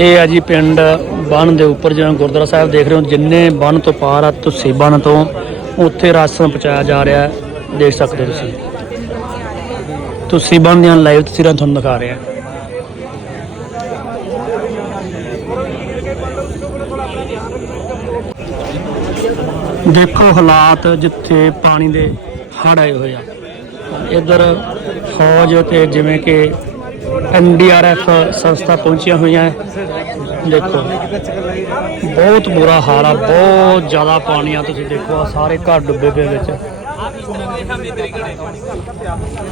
ਇਹ ਆ ਜੀ ਪਿੰਡ ਬੰਨ ਦੇ ਉੱਪਰ ਜਿਵੇਂ ਗੁਰਦੁਆਰਾ ਸਾਹਿਬ ਦੇਖ ਰਹੇ ਹੋ, ਜਿੰਨੇ ਬੰਨ ਤੋਂ ਪਾਰ ਆ, ਤੁਸੀਂ ਬੰਨ ਤੋਂ ਉੱਥੇ ਰਾਸ਼ਨ ਪਹੁੰਚਾਇਆ ਜਾ ਰਿਹਾ ਹੈ, ਦੇਖ ਸਕਦੇ ਤੁਸੀਂ। ਤੁਸੀਂ ਬੰਨ ਦੀਆਂ ਲਾਈਵ ਤਸਵੀਰਾਂ ਤੁਹਾਨੂੰ ਦਿਖਾ ਰਹੇ ਹਾਂ। ਦੇਖੋ ਹਾਲਾਤ ਜਿੱਥੇ ਪਾਣੀ ਦੇ ਹੜ੍ਹ ਆਏ ਹੋਏ ਆ। ਇਧਰ ਫੌਜ ਤੇ ਜਿਵੇਂ ਕਿ ਐਨਡੀਆਰਐਫ ਸੰਸਥਾ ਪਹੁੰਚੀਆਂ ਹੋਈਆਂ ਹੈ। ਦੇਖੋ ਬਹੁਤ ਬੁਰਾ ਹਾਲ ਆ ਬਹੁਤ ਜ਼ਿਆਦਾ ਪਾਣੀ ਆ ਤੁਸੀਂ ਦੇਖੋ ਆ ਸਾਰੇ ਘਰ ਡੁੱਬੇ ਪਏ ਵਿੱਚ।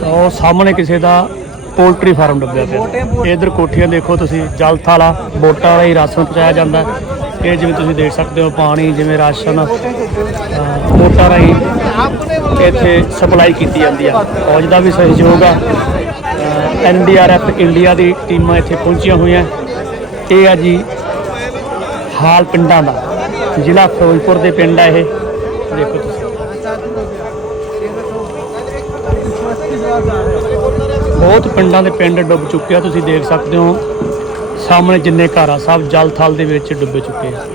ਉਹ ਸਾਹਮਣੇ ਕਿਸੇ ਦਾ ਪੋਲਟਰੀ ਫਾਰਮ ਡੁੱਬਿਆ ਪਿਆ। ਇਧਰ ਕੋਠੀਆਂ ਦੇਖੋ ਤੁਸੀਂ ਜਲ ਥਾਲਾ ਵੋਟਾਂ ਵਾਲਾ ਹੀ ਰਾਸ਼ਨ ਪਹੁੰਚਾਇਆ ਜਾਂਦਾ ਇਹ ਜਿਵੇਂ ਤੁਸੀਂ ਦੇਖ ਸਕਦੇ ਹੋ ਪਾਣੀ ਜਿਵੇਂ ਰਾਸ਼ਨ ਅਹ, ਵੋਟਾਂ ਰਾਹੀਂ ਇੱਥੇ ਸਪਲਾਈ ਕੀਤੀ ਜਾਂਦੀ ਆ। ਫੌਜ ਦਾ ਵੀ ਸਹਿਯੋਗ ਆ। N D R NDRF India ਦੀ ਟੀਮਾਂ ਇੱਥੇ ਪਹੁੰਚੀਆਂ ਹੋਈਆਂ। ਇਹ ਆ ਜੀ ਹਾਲ ਪਿੰਡਾਂ ਦਾ। ਜ਼ਿਲ੍ਹਾ ਫਿਰੋਜ਼ਪੁਰ ਦੇ ਪਿੰਡ ਆ ਇਹ। ਦੇਖੋ ਤੁਸੀਂ। ਬਹੁਤ ਪਿੰਡਾਂ ਦੇ ਪਿੰਡ ਡੁੱਬ ਚੁੱਕੇ ਆ, ਤੁਸੀਂ ਦੇਖ ਸਕਦੇ ਹੋ। ਸਾਹਮਣੇ ਜਿੰਨੇ ਘਰ ਆ, ਸਭ ਜਲ ਥਲ ਦੇ ਵਿੱਚ ਡੁੱਬ ਚੁੱਕੇ ਆ।